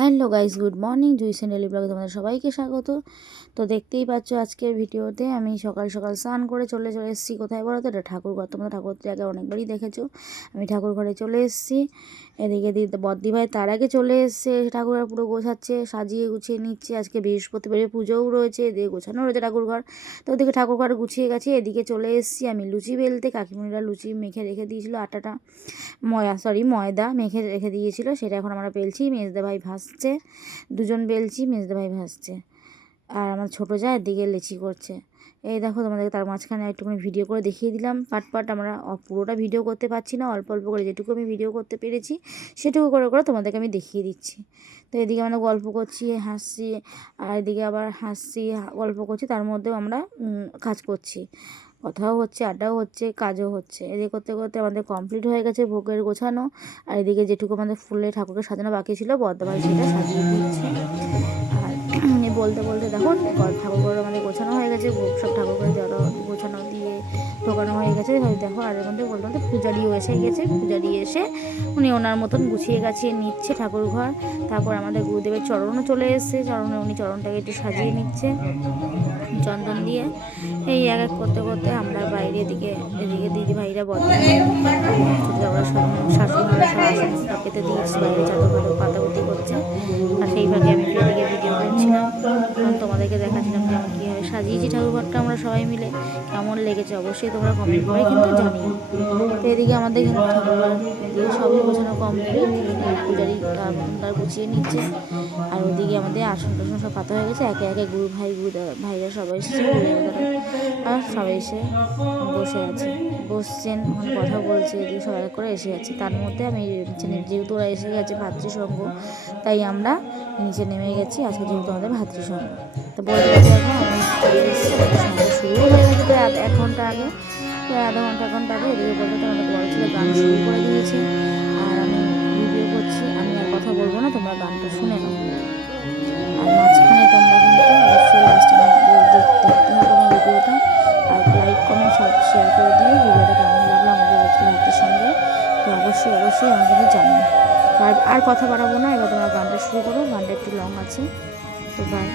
Hello guys, good morning. জুইসেন daily ব্লগে তোমাদের সবাইকে স্বাগত। তো দেখতেই পাচ্ছ আজকের ভিডিওতে আমি সকাল সকাল স্নান করে চলে এসেছি। কোথায় বলো তো? এটা ঠাকুরঘর। তোমরা ঠাকুর জায়গায় অনেকবারই দেখেছো। আমি ঠাকুর ঘরে চলে এসেছি। এদিকে বদ্দি ভাই তার আগে চলে এসছে, ঠাকুরের পুরো গোছাচ্ছে, সাজিয়ে গুছিয়ে নিচ্ছে। আজকে বৃহস্পতিবারে পুজোও রয়েছে, এদিকে গোছানো রয়েছে ঠাকুরঘর। তো ওদিকে ঠাকুরঘর গুছিয়ে গেছে, এদিকে চলে এসেছি আমি লুচি বেলতে। কাকিমুনিরা লুচি মেখে রেখে দিয়েছিলো, আটাটা ময়দা মেখে রেখে দিয়েছিল, সেটা এখন আমরা বেলছি। মেজদা ভাই ভাসছে, দুজন বেলছি, মেজদা ভাই ভাসছে, আর আমার ছোটো যা এদিকে লেচি করছে। এই দেখো, তোমাদের তার মাঝখানে একটুখানি ভিডিও করে দেখিয়ে দিলাম। পাট আমরা পুরোটা ভিডিও করতে পারছি না, অল্প অল্প করে যেটুকু আমি ভিডিও করতে পেরেছি সেটুকু করে তোমাদেরকে আমি দেখিয়ে দিচ্ছি। তো এদিকে আমরা গল্প করছি, হাসছি, আর এদিকে আবার হাসছি, গল্প করছি, তার মধ্যেও আমরা কাজ করছি, কথাও হচ্ছে, আড্ডাও হচ্ছে, কাজও হচ্ছে। এদিকে করতে করতে আমাদের কমপ্লিট হয়ে গেছে ভোগের গোছানো। আর এদিকে যেটুকু আমাদের ফুলে ঠাকুরকে সাজানো বাকি ছিল, বর্ধমান সেটা সাজিয়ে দিচ্ছে। আর বলতে বলতে দেখো ঠাকুরঘর আমাদের গোছানো হয়ে গেছে, ভোগ সব ঠাকুরঘরে দেওয়া গোছানো দিয়ে ঢোকানো হয়ে গেছে। দেখো, আর এর মধ্যে বলতে বলতে পূজারিও এসে গেছে। পূজারি এসে উনি ওনার মতন গুছিয়ে গাছিয়ে নিচ্ছে ঠাকুরঘর। তারপর আমাদের গুরুদেবের চরণও চলে এসছে, উনি চরণটাকে একটু সাজিয়ে নিচ্ছে চন্দন দিয়ে। এই এক এক করতে করতে আমরা বাইরে এদিকে দিদি ভাইরা শাশুড়ি সব পেতে দিয়েছি, বাইরে চাদর ফাদর পাতাপাতি করছে। আর সেই ভাগে আমি এদিকে ভিডিও করছিলাম, তোমাদেরকে দেখাচ্ছিলাম যে আমি কীভাবে সাজিয়েছি ঠাকুরঘরটা আমরা সবাই মিলে। কেমন লেগেছে অবশ্যই তোমরা কমেন্ট করে কিন্তু জানিও। তো এদিকে আমাদের এখানে ঠাকুরঘর দিয়ে সবই গোছানো কমপ্লিট, পূজারি তার মতন তার গুছিয়ে নিচ্ছে। আর ওদিকে আমাদের আসন টাসন সব পাতা হয়ে গেছে, একে একে ভাইরা সবাই এসেছে, আর সবাই এসে বসছেন, ওখানে কথা বলছে, এদিকে সবাই করে এসে যাচ্ছে। তার মধ্যে আমি যেহেতু ওরা এসে গেছে ভাতৃসঙ্গ, তাই আমরা নিচে নেমে গেছি। আজকে যেহেতু আমাদের ভাতৃসঙ্গ, তো বলতে বলতে এখন আমি চলে এসেছি। আমাদের সঙ্গে শুরু হয়ে গেছে প্রায় 1 ঘন্টা আগে, প্রায় আধা ঘন্টা আগে। এদিকে বলতে আমাদের বড় ছেলে গান শুরু করে দিয়েছে, আর আমি ভিডিও করছি। আমি আর কথা বলবো না, তোমরা গানটা শুনে নাও। আর মাঝখানে তোমরা কিন্তু অবশ্যই লাস্টে দেখতে হবে আমার ভিডিওটা, আর লাইক কমেন্ট সব শেয়ার করে দিও। ভিডিওটা কেমন লাগলো আমাদের ভাতের সঙ্গে, তো অবশ্যই আমাকে জানিও। আর কথা বাড়াবো না, এবার তোমরা গানটা শুরু করো। গানটা একটু লং আছে, তো বাই।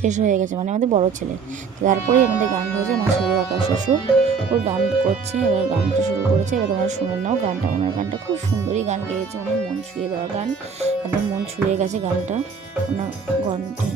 শেষ হয়ে গেছে, মানে আমাদের বড় ছেলে। তারপরেই আমাদের গান হয়েছে। আমার ছেলে কাকা শ্বশুর ওর গান করছে, এবার গানটা শুরু করেছে। এবার তোমরা শুনে নাও গানটা। ওনার গানটা খুব সুন্দরই গান গেয়েছে, অনেক মন ছুঁয়ে দেওয়া গান, একদম মন ছুঁয়ে গেছে গানটা ওনার গানটি।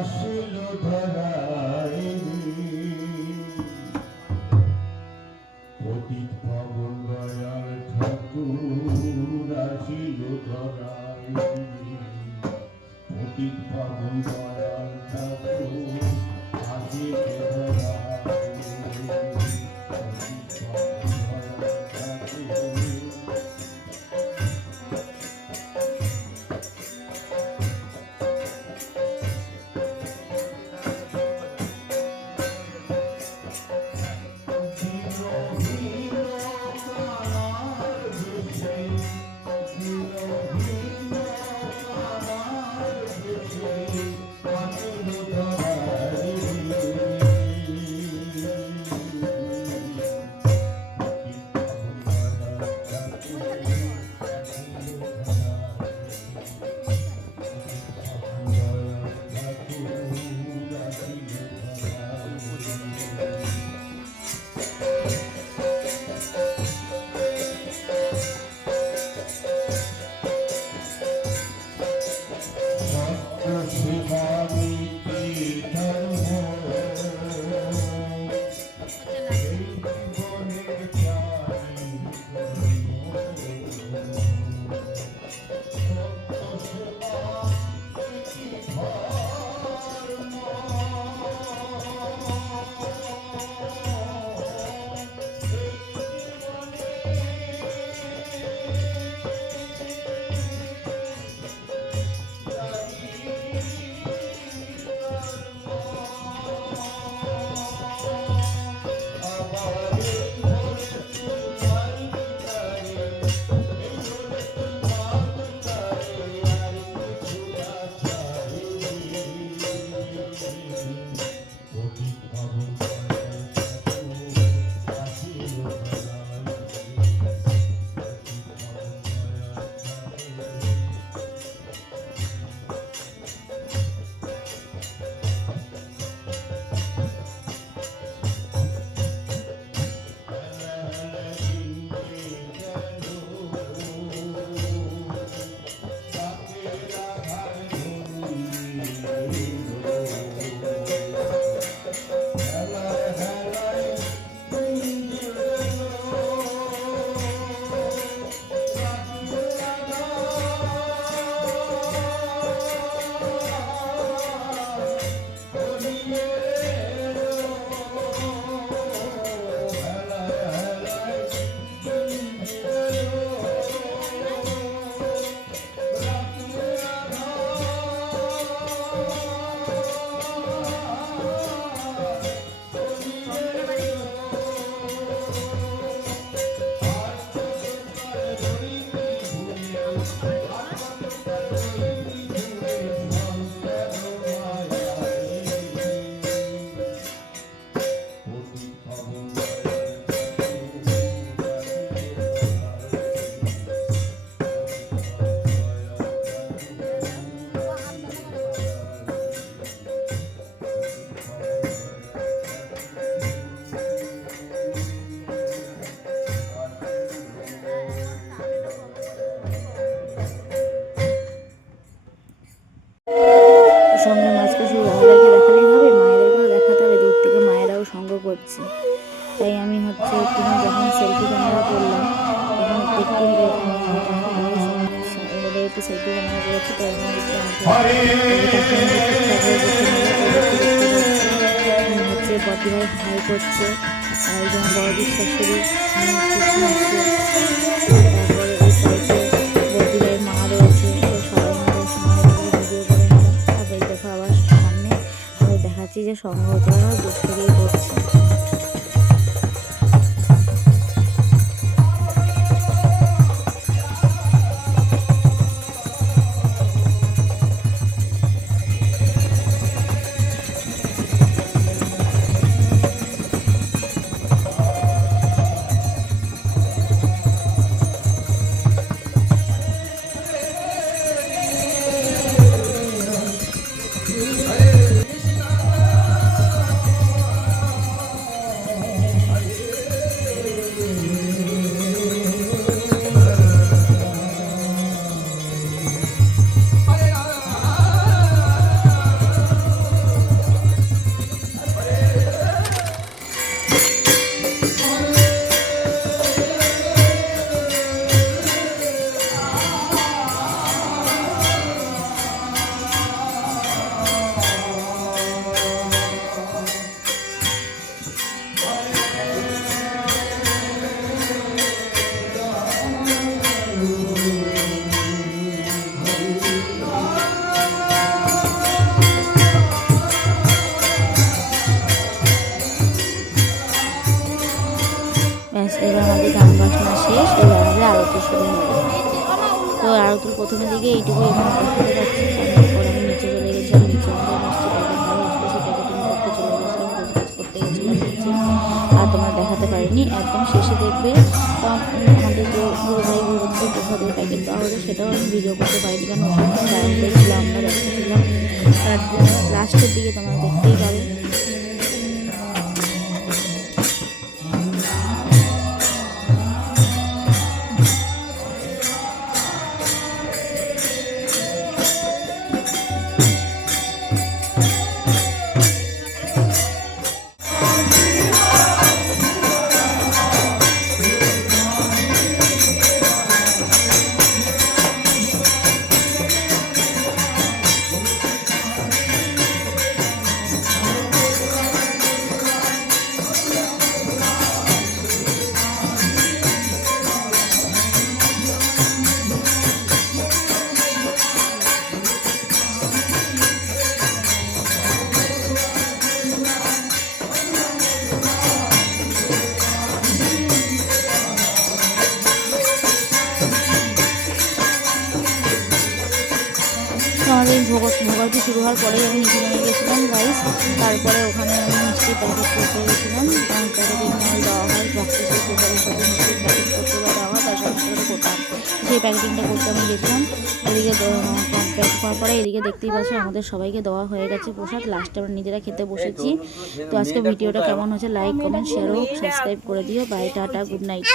আসিল ধরায় পতিত পাবন দয়াল ঠাকুর আসিল ধরায়, পতিত পাবন দয়াল ঠাকুর আসিল ধরায়, পতিত পাবন দয়াল ঠাকুর। সঙ্গে মাছকে শুধু দাদাদেরকে দেখালেই হবে, মায়েদেরকেও দেখাতে হবে, দূর থেকে মায়েরাও সঙ্গ করছে। তাই আমি হচ্ছে একটুখানি যখন সেলফি ক্যামেরা করলাম তখন একটু এবারে একটু একটু সেলফি ক্যামেরা করেছি। তো এখন একটু হরে হচ্ছে বদ্দিভাই হাই করছে, আর একজন বড়দির শাশুড়ি তারপরে এই সাইডে বদ্দিভাইয়ের মা রয়েছে। তো সবাই মিলে ভিডিও করে নিলাম। তারপরে দেখো আবার সামনে দেখাচ্ছি যে সঙ্গ হচ্ছে দুধ ছড়িয়ে পড়ছে। ব্যাস এবার আমাদের গান বাজনা শেষ, এবার আমাদের আরতি শুরু হবে। তো আরতির প্রথমের দিকে এইটুকু এখানে দেখাতে পাচ্ছি। তারপর আমি নিচে চলে গেছিলাম, নিচে আমাদের মিষ্টি প্যাকেট দেওয়া হয়েছিল, সেই প্যাকেটিং করতে চলে গেছিলাম, কাজ করতে গেছিলাম নিচে। আর তোমরা দেখাতে পারিনি, একদম শেষে দেখবে। তো আমাদের যে গুরু ভাই গুরুদের প্রসাদের প্যাকেট দেওয়া হতো সেটাও আমি ভিডিও করতে পারিনি, কারণ ওষুধ দাঁড়ান করেছিলাম, আমরা ব্যস্ত ছিলাম। তার লাস্টের দিকে তোমরা দেখতেই পাবে। আমাদের ভোগারতি শুরু হওয়ার পরেই আমি নিচে নেমে গেছিলাম গাইস। তারপরে ওখানে আমি মিষ্টির প্যাকেট করতে গেছিলাম, কারণ প্যাকেটিং মাল দেওয়া হয় ভক্তের প্রসাদের সাথে মিষ্টির প্যাকেট করতে দেওয়া হয়, তার সাথে সাথে করতাম। সেই প্যাকেটিংটা করতে আমি গেছিলাম। এদিকে প্যাকেট করার পরে এদিকে দেখতেই পাচ্ছি আমাদের সবাইকে দেওয়া হয়ে গেছে প্রসাদ। লাস্টে আমরা নিজেরা খেতে বসেছি। তো আজকে ভিডিওটা কেমন হচ্ছে লাইক কমেন্ট শেয়ার ও সাবস্ক্রাইব করে দিও। বাই, টাটা, গুড নাইট।